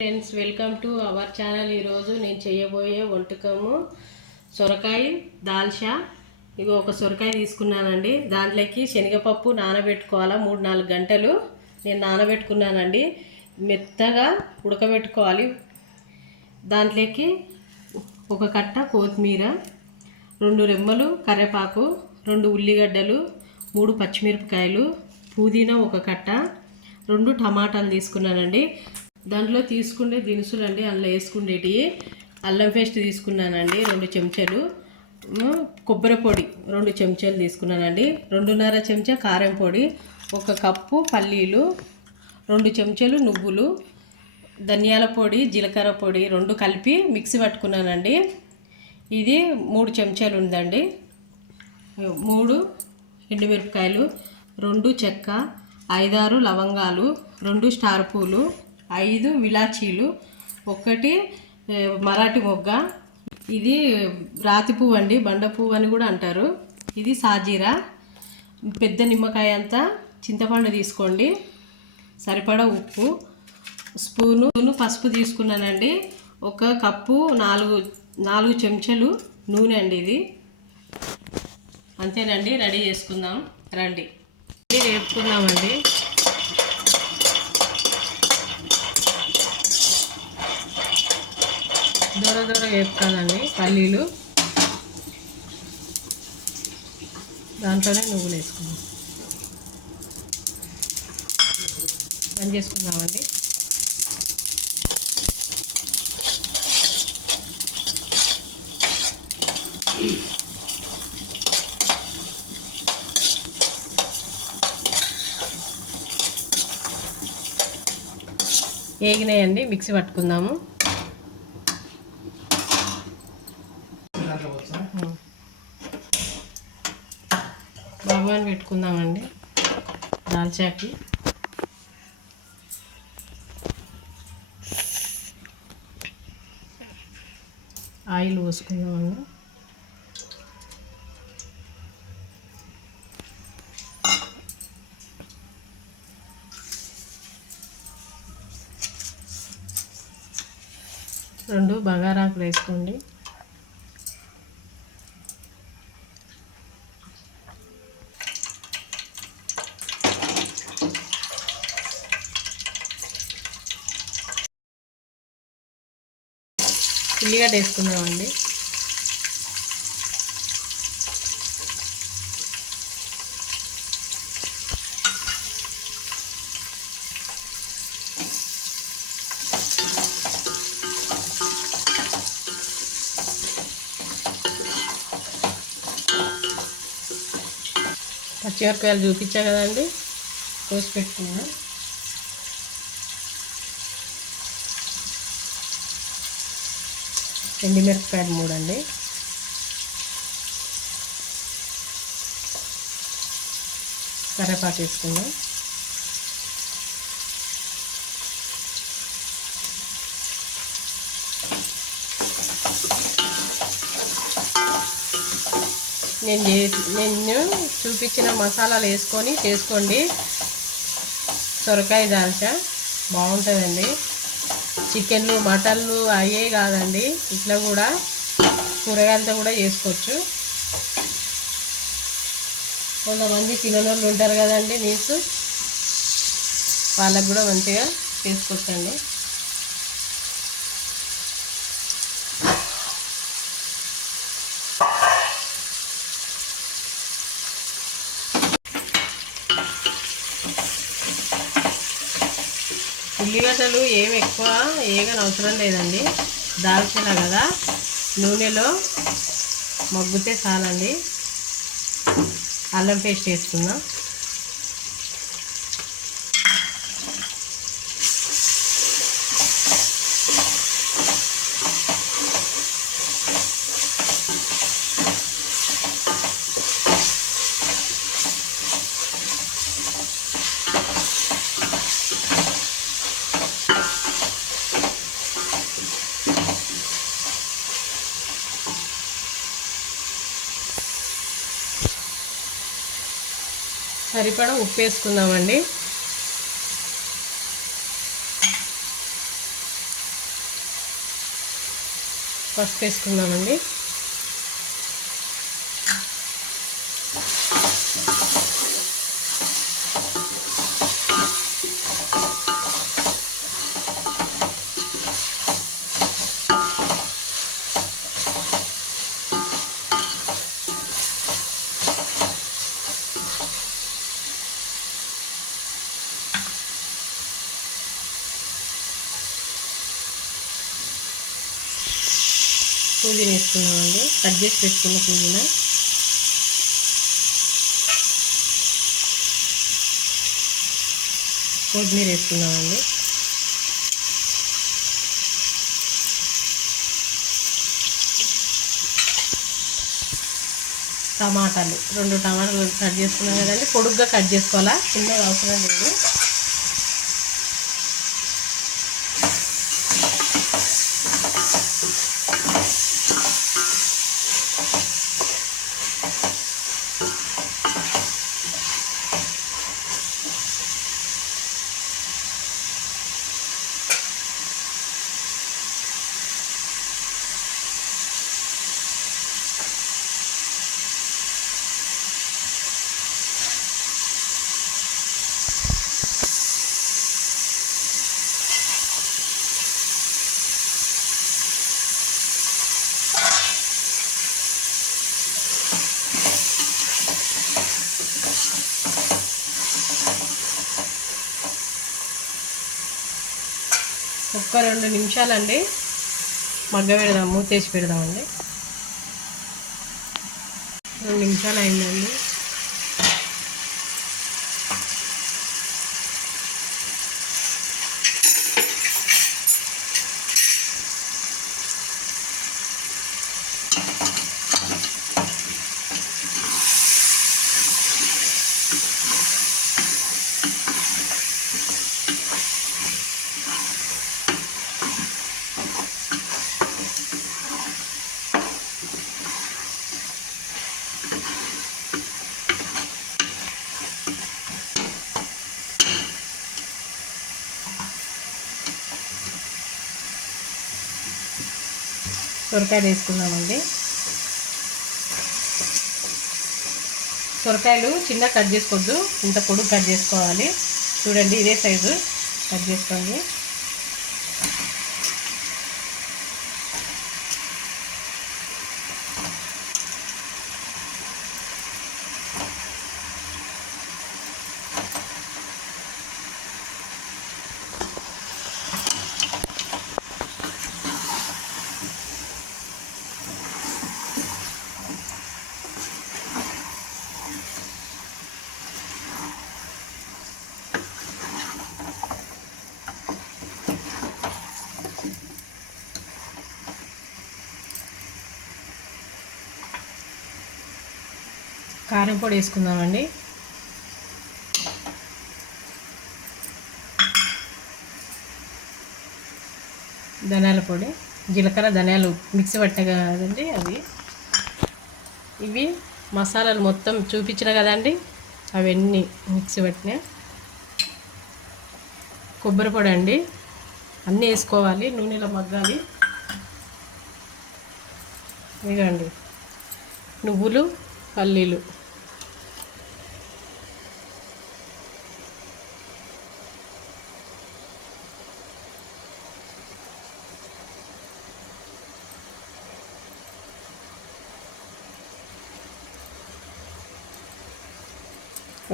Friends, welcome to our channel. ఈరోజు నేను చేయబోయే వంటకము సొరకాయ దాల్చా. ఇవి ఒక సొరకాయ తీసుకున్నానండి. దాంట్లోకి శనగపప్పు నానబెట్టుకోవాలా 3-4 గంటలు నేను నానబెట్టుకున్నానండి. మెత్తగా ఉడకబెట్టుకోవాలి. దాంట్లోకి ఒక కట్ట కొత్తిమీర, 2 రెమ్మలు కరివేపాకు, 2 ఉల్లిగడ్డలు, 3 పచ్చిమిరపకాయలు, పుదీనా ఒక కట్ట, 2 టమాటాలు తీసుకున్నానండి. దాంట్లో తీసుకునే దినుసులు అండి, అందులో వేసుకునేటి అల్లం పేస్ట్ తీసుకున్నానండి 2 చెంచాలు, కొబ్బరి పొడి 2 చెంచాలు తీసుకున్నానండి, 2.5 చెంచా కారం పొడి, 1 కప్పు పల్లీలు, 2 చెంచాలు నువ్వులు, ధనియాల పొడి, జీలకర్ర పొడి 2 కలిపి మిక్సీ పట్టుకున్నానండి. ఇది 3 చెంచాలు ఉందండి. 3 ఎండుమిరపకాయలు, 2 చెక్క, 5-6 లవంగాలు, 2 స్టార్ పూలు, 5 విలాచీలు, 1 మరాఠీ మొగ్గ. ఇది రాతి పువ్వు అండి, బండ పువ్వు అని కూడా అంటారు. ఇది సాజీరా. పెద్ద నిమ్మకాయ అంతా చింతపండు తీసుకోండి. సరిపడా ఉప్పు, స్పూను పసుపు తీసుకున్నానండి. 1 కప్పు 4 చెంచాలు నూనె అండి. ఇది అంతేనండి. రెడీ చేసుకుందాం రండి. ఇది వేపుకుందామండి. దూర వేపుతానండి పల్లీలు. దాంట్లోనే నువ్వులు వేసుకుందాం. బంద్ చేసుకుందామండి. వేగినాయండి, మిక్సీ పట్టుకుందాము. భగవాన్ పెట్టుకుందామండి దాల్చాకి. ఆయిల్ పోసుకుందామండి. రెండు బగారాకులు వేసుకోండి. ఉల్లిగడ్డ వేసుకుందామండి. పచ్చిమిరపకాయలు చూపించా కదండి, కోసి పెట్టుకున్నా. ఎండుమిరపకాయలు 3 అండి. కరివేపాకు వేసుకుందాం. నేను చూపించిన మసాలాలు వేసుకొని చేసుకోండి. సొరకాయ దాల్చా బాగుంటుందండి. చికెన్లు, మటన్లు అయ్యే కాదండి, ఇట్లా కూడా కూరగాయలతో కూడా చేసుకోవచ్చు. కొంతమంది తిననోళ్ళు ఉంటారు కదండి నీసు, వాళ్ళకు కూడా మంచిగా చేసుకోవచ్చండి. ఉల్లిగడ్డలు ఏమి ఎక్కువ ఏగని అవసరం లేదండి. దాల్చిన కదా, నూనెలో మగ్గితే చాలండి. అల్లం పేస్ట్ వేసుకుందాం. సరిపడా ఉప్పు వేసుకుందామండి. పసుపు వేసుకుందామండి. పుదీనా వేసుకున్నామండి, కట్ చేసి పెట్టుకున్న పుదీనా. కొత్తిమీర వేసుకున్నామండి. టమాటాలు 2 టమాటాలు కట్ చేసుకున్నాం కదండి, పొడుగ్గా కట్ చేసుకోవాలా, చిన్నగా అవసరం లేదు. ఒక్క 2 నిమిషాలండి మగ్గ పెడదాం, మూతేసి పెడదామండి. 2 నిమిషాలు అయిందండి. సొరకాయలు వేసుకుందామండి. సొరకాయలు చిన్న కట్ చేసుకోవద్దు, ఇంత పొడుగు కట్ చేసుకోవాలి. చూడండి, ఇదే సైజు కట్ చేసుకోండి. కారం పొడి వేసుకుందామండి. ధనియాల పొడి, జీలకర్ర ధనియాలు మిక్సీ పట్టిన కదండి అవి. ఇవి మసాలాలు మొత్తం చూపించిన కదండి, అవన్నీ మిక్సీ పట్టిన. కొబ్బరి పొడి అండి, అన్నీ వేసుకోవాలి, నూనెలో మగ్గాలి. ఇదండి నువ్వులు, పల్లీలు.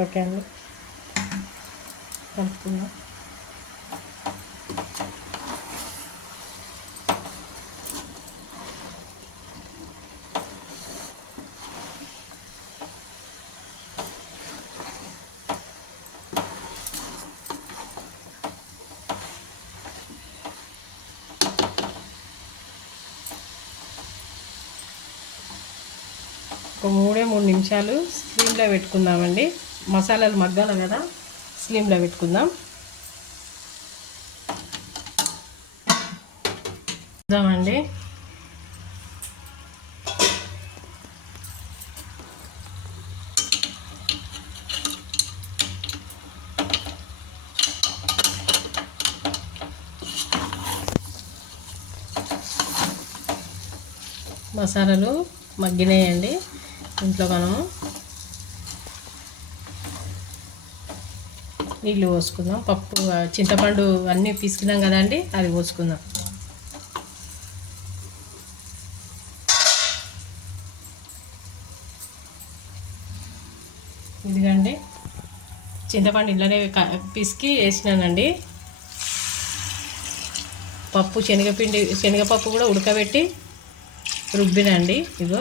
ఓకే అండి, కలుపుకుందాం. ఒక 3 నిమిషాలు స్లిమ్లో పెట్టుకుందామండి. మసాలాలు మగ్గాలి కదా, స్లిమ్లో పెట్టుకుందాం. చూద్దామండి. మసాలాలు మగ్గినాయండి. ఇంట్లో మనము నీళ్ళు పోసుకుందాం. పప్పు చింతపండు అన్నీ పిసికినాం కదండి, అది పోసుకుందాం. ఇదిగండి చింతపండు ఇళ్ళనే పిసికి వేసినానండి. పప్పు శనగపప్పు కూడా ఉడకబెట్టి రుబ్బినండి. ఇగో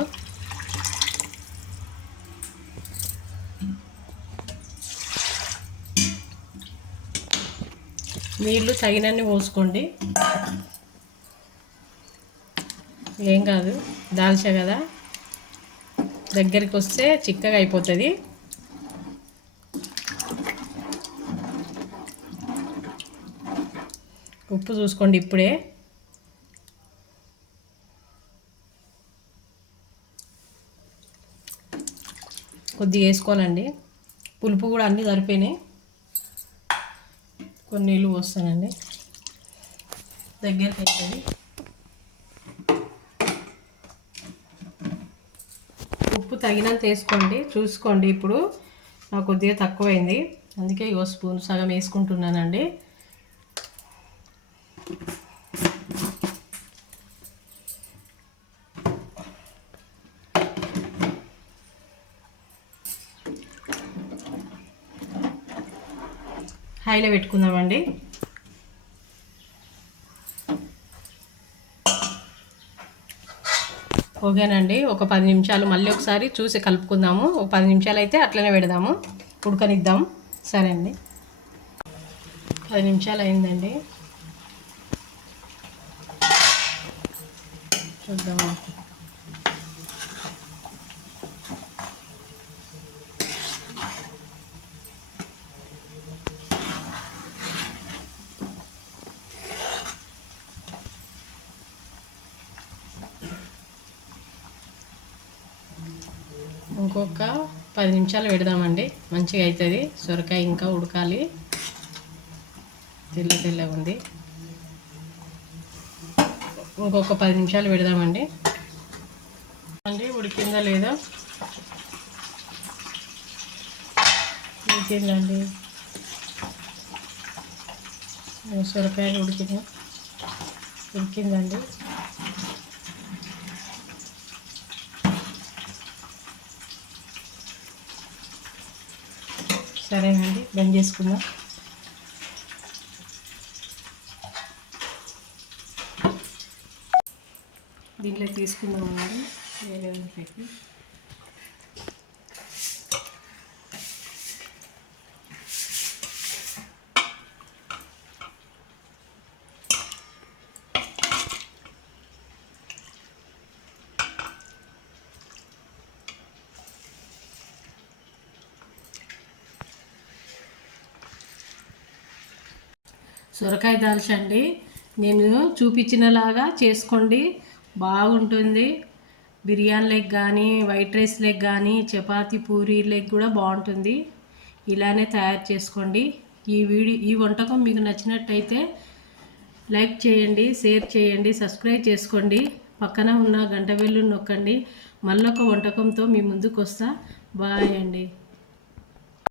నీళ్ళు తగినన్ని పోసుకోండి, ఏం కాదు. దాల్చా కదా, దగ్గరికి వస్తే చిక్కగా అయిపోతుంది. ఉప్పు చూసుకోండి ఇప్పుడే. కొద్దిగా వేసుకోవాలండి. పులుపు కూడా అన్నీ సరిపోయినాయి. కొన్ని నీళ్ళు పోస్తానండి, దగ్గరికి అవుతుంది. ఉప్పు తగినంత వేసుకోండి, చూసుకోండి. ఇప్పుడు నాకు కొద్దిగా తక్కువైంది, అందుకే ఇగో స్పూన్ సగం వేసుకుంటున్నానండి. హైలో పెట్టుకుందామండి. ఓకేనండి, ఒక 10 నిమిషాలు మళ్ళీ ఒకసారి చూసి కలుపుకుందాము. ఒక 10 నిమిషాలు అయితే అట్లనే పెడదాము, ఉడకనిద్దాం. సరే అండి, 10 నిమిషాలు అయిందండి. చూద్దాము. ఇంకొక 10 నిమిషాలు పెడదామండి, మంచిగా అవుతుంది. సొరకాయ ఇంకా ఉడకాలి, తెల్లగా ఉంది. ఇంకొక 10 నిమిషాలు పెడదామండి. ఉడికిందా లేదా? ఉడికిందండి, సొరకాయలు ఉడికిందండి. సరేనండి, బంద్ చేసుకుందాం. దీంట్లో తీసుకుందామండి వేరే దాంట్లోకి. సొరకాయ దాల్చా అండి, నేను చూపించినలాగా చేసుకోండి, బాగుంటుంది. బిర్యానీలకు కానీ, వైట్ రైస్లకు కానీ, చపాతీ పూరీలకు కూడా బాగుంటుంది. ఇలానే తయారు చేసుకోండి. ఈ వంటకం మీకు నచ్చినట్టయితే లైక్ చేయండి, షేర్ చేయండి, సబ్స్క్రైబ్ చేసుకోండి. పక్కన ఉన్న గంట బెల్లును నొక్కండి. మళ్ళొక వంటకంతో మీ ముందుకు వస్తా. బాయ్ అండి.